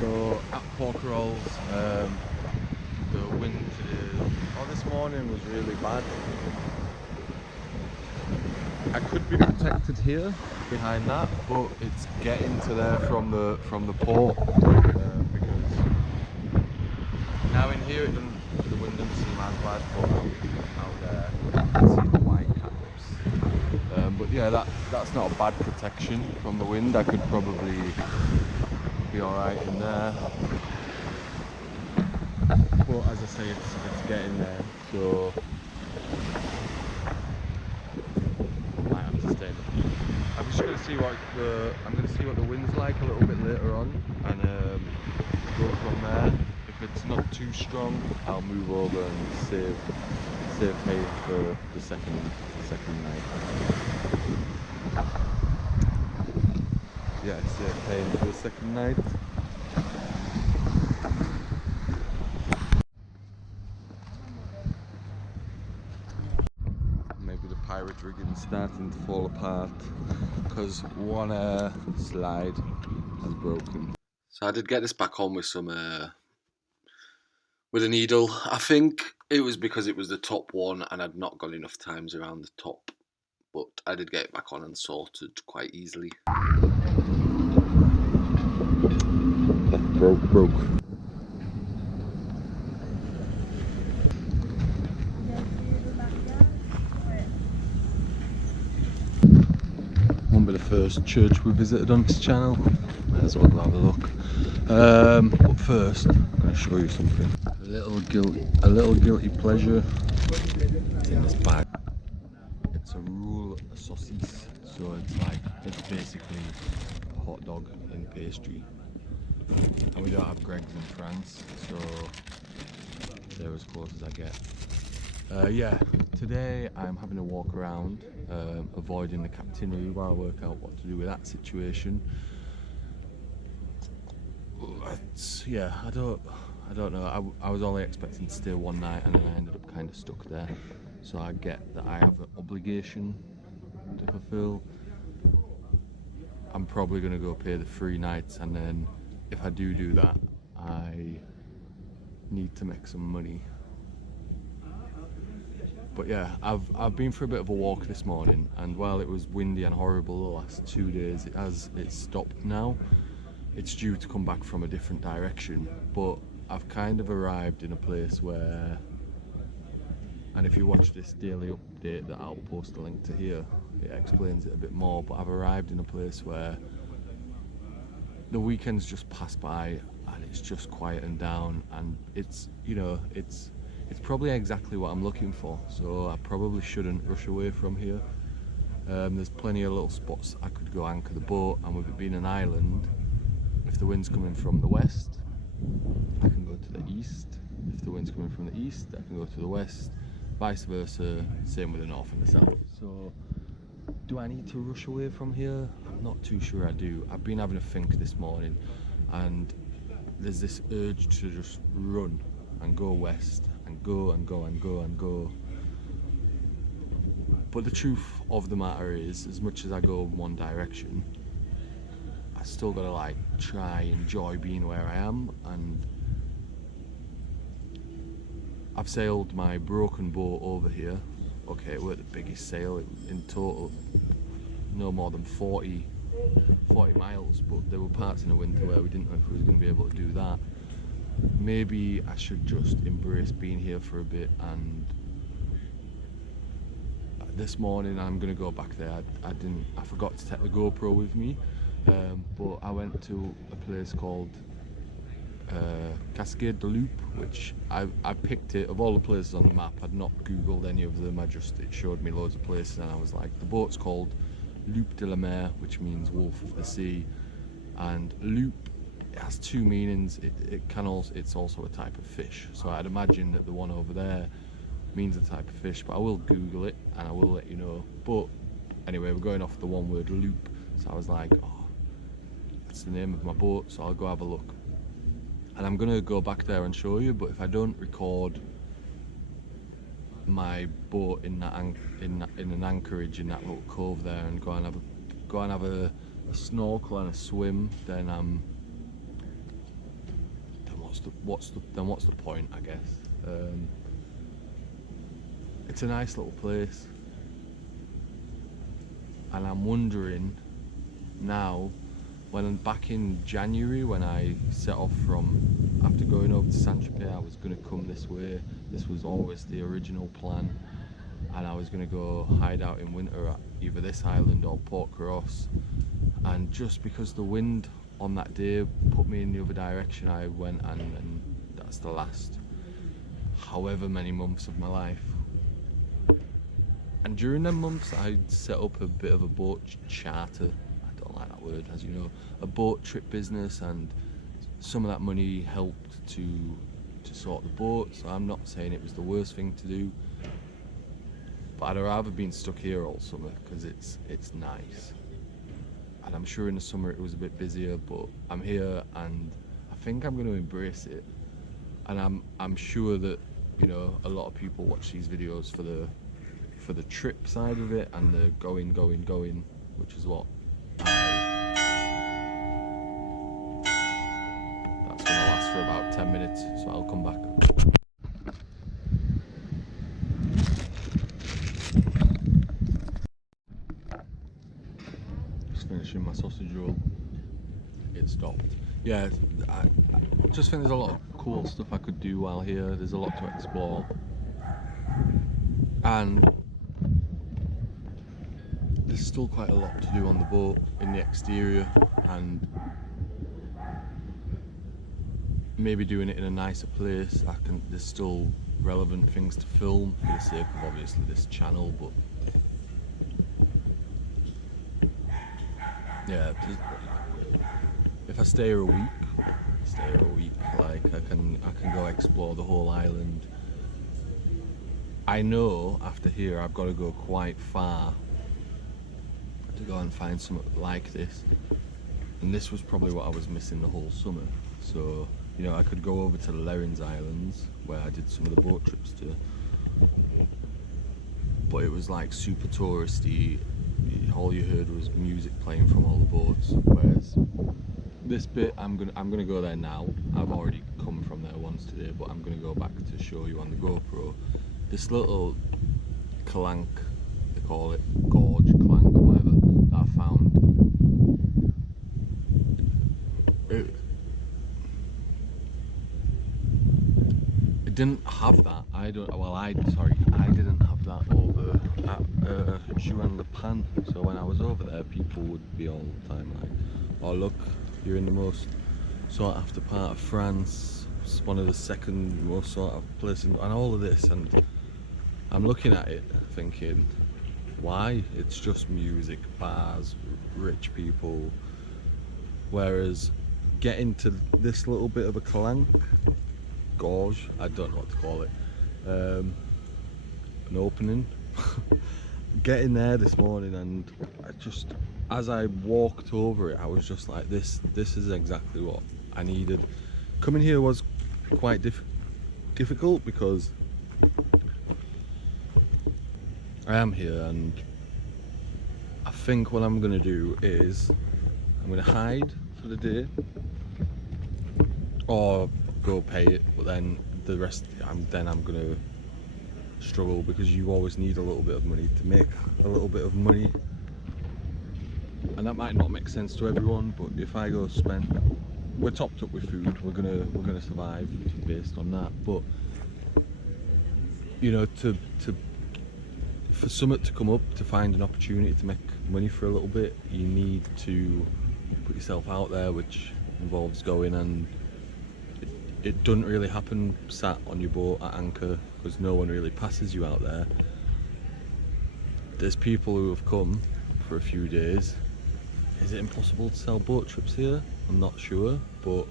So at Porquerolles, the wind this morning was really bad. I could be protected here behind that, but it's getting to there from the port because now in here the wind doesn't seem as bad, but out there you can see the white caps. But yeah, that's not a bad protection from the wind. I could probably be alright in there. But as I say, it's getting there, so I might have to stay in the beach. I'm just going to see what the wind's like a little bit later on, and go from there. If it's not too strong, I'll move over and save paying for the second night. Yeah, save paying for the second night. Maybe the pirate rigging's starting to fall apart because one slide has broken. So I did get this back on with some with a needle. I think it was because it was the top one and I'd not got enough times around the top, but I did get it back on and sorted quite easily. Broke. Won't be the first church we visited on this channel. Might as well go have a look. But first, I'm going to show you something. A little guilty pleasure. It's in this bag. It's a roule saucisse. So it's basically a hot dog in pastry. And we don't have Greggs in France, so they're as close as I get. Yeah, today I'm having a walk around, avoiding the captainry while I work out what to do with that situation. Yeah, I don't know. I was only expecting to stay one night, and then I ended up kind of stuck there. So I get that I have an obligation to fulfill. I'm probably going to go pay the 3 nights, and then if I do that, I need to make some money. But yeah, I've been for a bit of a walk this morning, and while it was windy and horrible the last 2 days, it's stopped now. It's due to come back from a different direction, but I've kind of arrived in a place where, and if you watch this daily update that I'll post a link to here, it explains it a bit more, but I've arrived in a place where the weekends just pass by and it's just quieting down, and it's probably exactly what I'm looking for, so I probably shouldn't rush away from here. There's plenty of little spots I could go anchor the boat, and with it being an island, if the wind's coming from the west, I can go to the east. If the wind's coming from the east, I can go to the west, vice versa, same with the north and the south. So do I need to rush away from here? I'm not too sure I do. I've been having a think this morning, and there's this urge to just run and go west and go and go and go and go. But the truth of the matter is, as much as I go in one direction, I still gotta try enjoy being where I am. And I've sailed my broken boat over here. Okay, it weren't the biggest sail in total, no more than 40 miles, but there were parts in the winter where we didn't know if we was going to be able to do that. Maybe I should just embrace being here for a bit, and this morning I'm going to go back there. I forgot to take the GoPro with me, but I went to a place called Cascade de Loop, which I picked it of all the places on the map. I'd not googled any of them, it showed me loads of places, and I was like, the boat's called Loup de la Mer, which means wolf of the sea. And loup, it has 2 meanings. It's also a type of fish, so I'd imagine that the one over there means a type of fish, but I will Google it and I will let you know. But anyway, we're going off the one word loop, so I was like, oh, that's the name of my boat, so I'll go have a look. And I'm gonna go back there and show you, but if I don't record my boat in an anchorage in that little cove there and go and have a snorkel and a swim, then what's the point, I guess. It's a nice little place, and I'm wondering now, when I'm back in January, when I set off from, after going over to Saint-Tropez, I was going to come this way. This was always the original plan, and I was going to go hide out in winter at either this island or Porquerolles. And just because the wind on that day put me in the other direction, I went, and that's the last however many months of my life. And during them months I set up a bit of a boat charter, I don't like that word, as you know, a boat trip business, and some of that money helped to sort the boat, so I'm not saying it was the worst thing to do, but I'd rather been stuck here all summer because it's nice. And I'm sure in the summer it was a bit busier, but I'm here and I think I'm going to embrace it. And I'm sure that, you know, a lot of people watch these videos for the trip side of it and the going, which is what that's going to last for about 10 minutes, so I'll come back. Finishing my sausage roll. It stopped. Yeah, I just think there's a lot of cool stuff I could do while here. There's a lot to explore, and there's still quite a lot to do on the boat in the exterior, and maybe doing it in a nicer place. There's still relevant things to film for the sake of obviously this channel, but yeah, if I stay here a week, like I can go explore the whole island. I know after here I've got to go quite far to go and find something like this, and this was probably what I was missing the whole summer. So, you know, I could go over to the Lerins Islands where I did some of the boat trips to, but it was like super touristy. All you heard was music playing from all the boats, whereas this bit I'm gonna go there now. I've already come from there once today, but I'm gonna go back to show you on the GoPro this little clank, they call it, gorge, clank, whatever, that I found. It didn't have that. I didn't have that over at Sailingyorkshireman. So when I was over there, people would be all the time like, oh look, you're in the most sought after part of France, it's one of the second most sought after places, and all of this, and I'm looking at it thinking, why? It's just music, bars, rich people. Whereas getting to this little bit of a clank, gorge, I don't know what to call it, an opening, getting there this morning, and I just, as I walked over it, I was just like, this is exactly what I needed. Coming here was quite difficult because I am here, and I think what I'm going to do is I'm going to hide for the day or go pay it, but then the rest I'm going to struggle, because you always need a little bit of money to make a little bit of money, and that might not make sense to everyone, but if I go spend, we're topped up with food, we're gonna survive based on that, but you know, for something to come up, to find an opportunity to make money for a little bit, you need to put yourself out there, which involves going, and it doesn't really happen sat on your boat at anchor, because no one really passes you out there. There's people who have come for a few days. Is it impossible to sell boat trips here? I'm not sure, but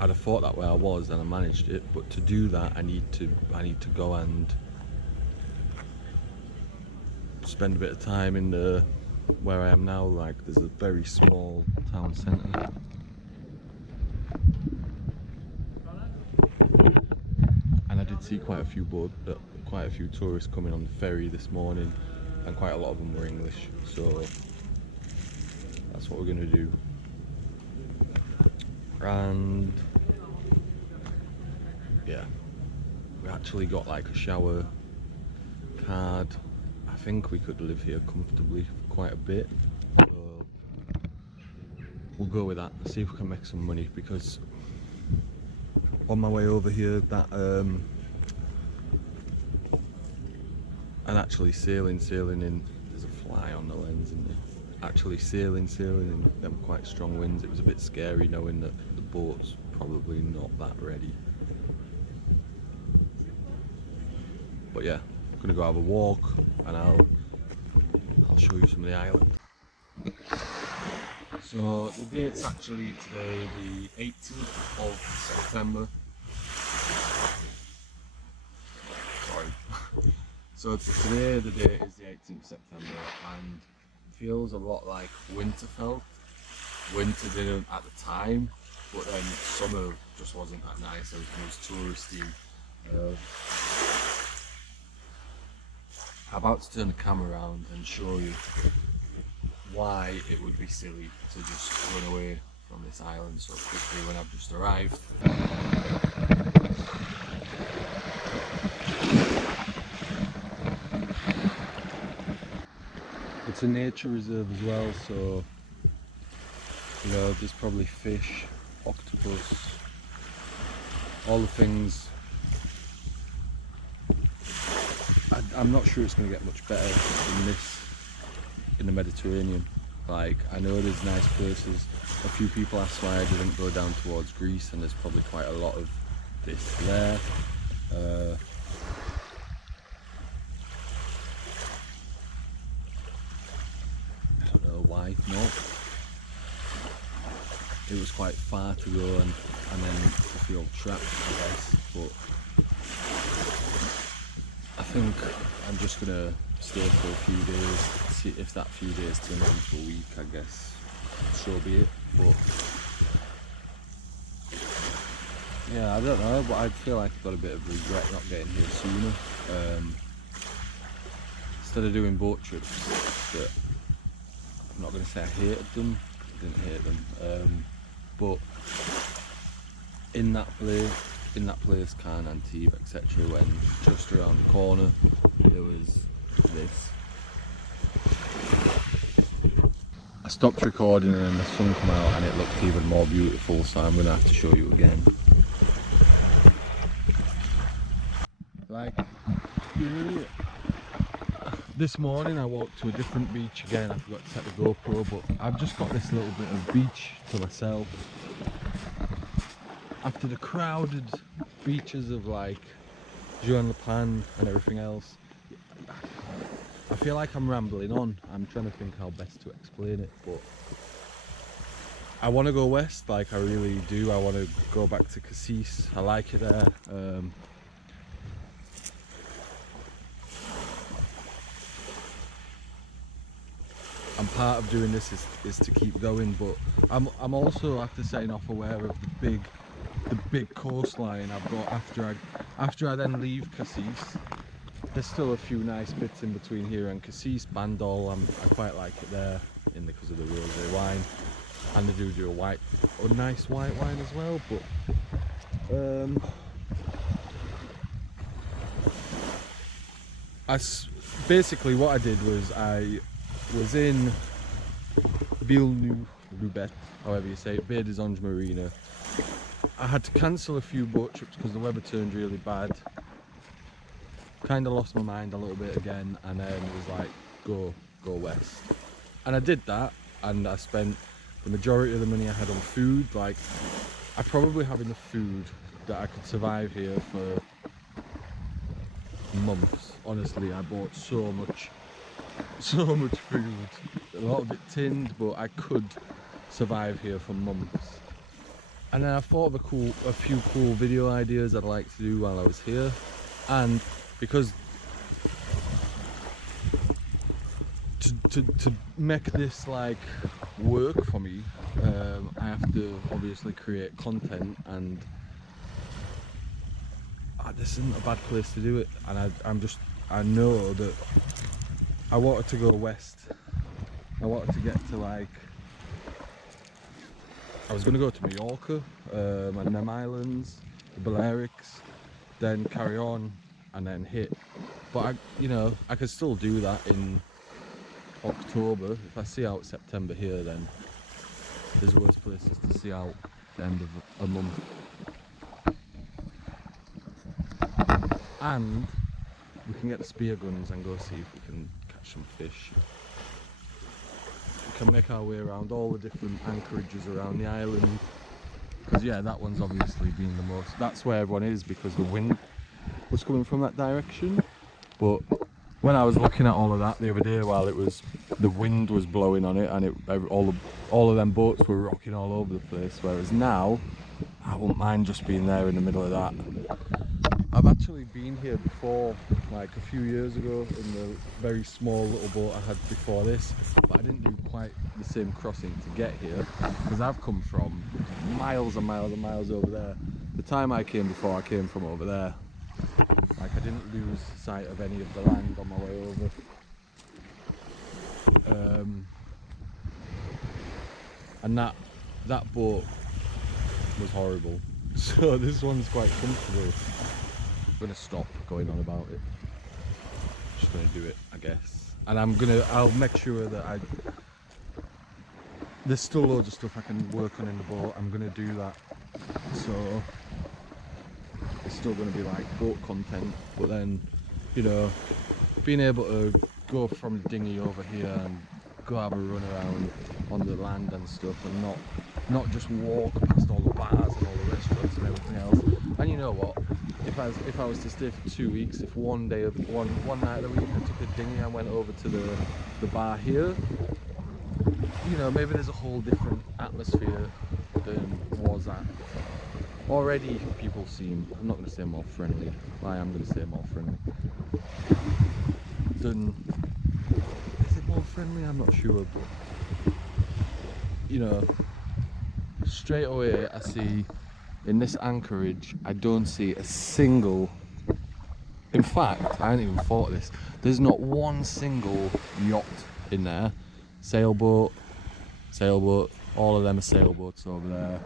I'd have thought that way I was, and I managed it. But to do that, I need to go and spend a bit of time in the where I am now. Like, there's a very small town centre, and I did see quite a few tourists coming on the ferry this morning, and quite a lot of them were English. So that's what we're going to do. And yeah, we actually got like a shower card. I think we could live here comfortably for quite a bit, so we'll go with that, see if we can make some money, because on my way over here that and actually sailing in, there's a fly on the lens, isn't there? Actually sailing in them quite strong winds, it was a bit scary knowing that the boat's probably not that ready. But yeah, I'm gonna go have a walk and I'll show you some of the island. So the date's actually today the 18th of September. Sorry. So today the date is the 18th of September and it feels a lot like winter felt. Winter didn't at the time, but then summer just wasn't that nice. It was touristy. I'm about to turn the camera around and show you why it would be silly to just run away from this island so quickly when I've just arrived. It's a nature reserve as well, so you know there's probably fish, octopus, all the things. I'm not sure it's going to get much better than this in the Mediterranean. Like, I know there's nice places. A few people asked why I didn't go down towards Greece, and there's probably quite a lot of this there. I don't know why not. It was quite far to go, and then I feel trapped, I guess. But I think I'm just gonna stay for a few days, see if that few days turns into a week, I guess, so be it. But yeah, I don't know, but I feel like I've got a bit of regret not getting here sooner. Instead of doing boat trips, that I'm not gonna say I hated them, I didn't hate them, but in that place, Cannes, Antibes, etc., when just around the corner there was this. I stopped recording and then the sun came out and it looked even more beautiful, so I'm going to have to show you again. Like, this morning I walked to a different beach again. I forgot to set the GoPro, but I've just got this little bit of beach to myself. After the crowded beaches of like Juan-le-Pan and everything else, I feel like I'm rambling on. I'm trying to think how best to explain it, but I want to go west, like I really do. I want to go back to Cassis. I like it there. And part of doing this is to keep going, but I'm also, after setting off, aware of the big coastline I've got after I then leave Cassis. There's still a few nice bits in between here and Cassis. Bandol, I quite like it there because of the rosé wine, and they do a nice white wine as well. But basically what I did was I was in Villeneuve-Loubet, however you say it, Baie des Anges Marina. I had to cancel a few boat trips because the weather turned really bad. Kind of lost my mind a little bit again, and then it was like, go west. And I did that, and I spent the majority of the money I had on food. Like, I probably have enough food that I could survive here for months. Honestly, I bought so much food, a lot of it tinned, but I could survive here for months. And then I thought of a few cool video ideas I'd like to do while I was here, and because to make this like work for me, I have to obviously create content, and this isn't a bad place to do it. And I know that I wanted to go west. I wanted to get to like, I was going to go to Mallorca and them islands, the Balearics, then carry on and then hit. But I could still do that in October. If I see out September here, then there's worse places to see out the end of a month. And we can get the spear guns and go see if we can catch some fish. We can make our way around all the different anchorages around the island, because yeah, that one's obviously been the most, that's where everyone is, because the wind was coming from that direction. But when I was looking at all of that the other day, while the wind was blowing on it, and all of them boats were rocking all over the place, whereas now I wouldn't mind just being there in the middle of that. I've actually been here before, like a few years ago, in the very small little boat I had before this, but I didn't do quite the same crossing to get here, because I've come from miles and miles and miles over there. The time I came before, I came from over there. Like, I didn't lose sight of any of the land on my way over. And that boat was horrible. So this one's quite comfortable. I'm gonna stop going on about it. Just gonna do it, I guess. And I'll make sure that there's still loads of stuff I can work on in the boat. I'm gonna do that. So it's still gonna be like boat content, but then, being able to go from the dinghy over here and go have a run around on the land and stuff, and not just walk past all the bars and all the restaurants and everything else. And you know what? If I was to stay for 2 weeks, if one night of the week I took a dinghy and went over to the bar here, maybe there's a whole different atmosphere than was at. Already people seem, I'm not going to say more friendly, I am going to say more friendly. Is it more friendly? I'm not sure, but straight away I see, in this anchorage, I don't see a single, in fact, I hadn't even thought of this, there's not one single yacht in there. Sailboat, all of them are sailboats over there.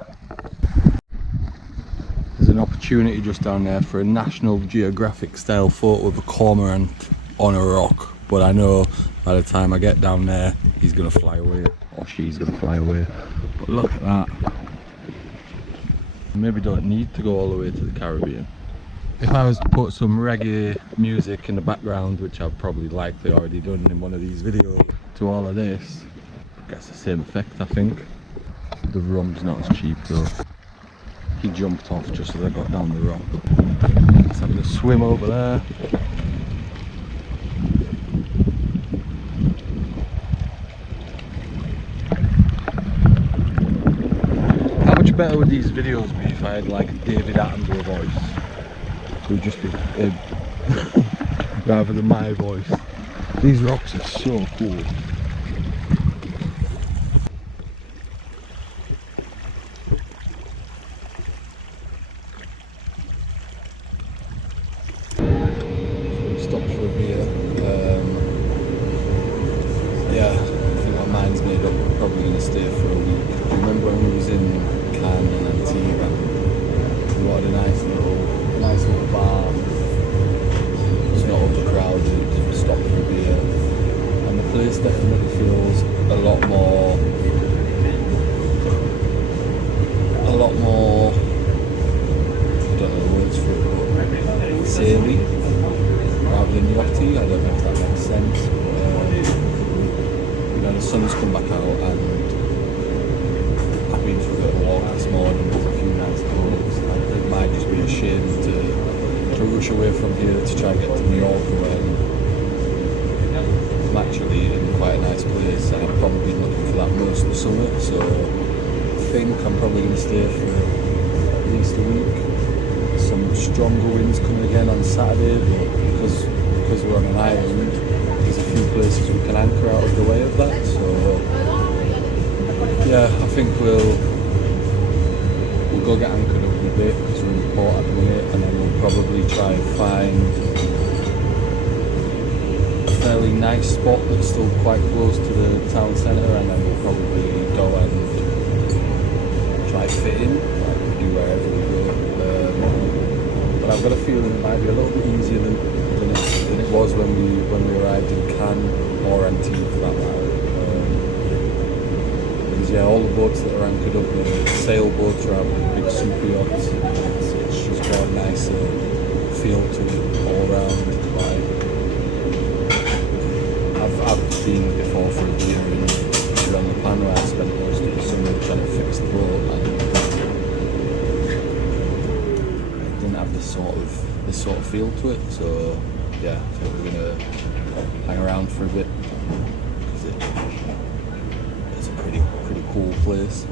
There's an opportunity just down there for a National Geographic style photo of a cormorant on a rock, but I know by the time I get down there, he's gonna fly away, or she's gonna fly away. But look at that. Maybe don't need to go all the way to the Caribbean. If I was to put some reggae music in the background, which I've probably likely already done in one of these videos, to all of this, it gets the same effect, I think. The rum's not as cheap though. He jumped off just as I got down the rock. Let's have a swim over there. Better would these videos be if I had like a David Attenborough voice? It would just be him rather than my voice. These rocks are so cool. Stop for a beer. Yeah, I think my mind's made up. I'm probably going to stay for a week. Do you remember when we was in and Antigua? We wanted a nice little bar. It's not overcrowded. Stop for a beer, and the place definitely feels a lot more. I don't know the words for it, but saily rather than yachty. I don't know if that makes sense. But, the sun's come back out and I've been for a bit of a walk this morning. There's a few nice boats. It might just be a shame to rush away from here to try and get to New York when I'm actually in quite a nice place, and I've probably been looking for that most of the summer. So I think I'm probably going to stay for at least a week. Some stronger winds coming again on Saturday, but because we're on an island, there's a few places we can anchor out of the way of that. So yeah, I think we'll go get anchored up a bit because we're in port at the minute, and then we'll probably try and find a fairly nice spot that's still quite close to the town centre, and then we'll probably go and try fit in, like we do wherever we go. but I've got a feeling it might be a little bit easier than it was when we arrived in Cannes or Antibes for that matter. Because yeah, all the boats that are anchored up there, sailboats rather than big super yachts. It's just got a nice feel to it all around. Like, I've been before for a year in around the pan where I spent most of the summer trying to fix the boat, and it didn't have this sort of feel to it. So yeah, I think we're gonna hang around for a bit because it's a pretty cool place.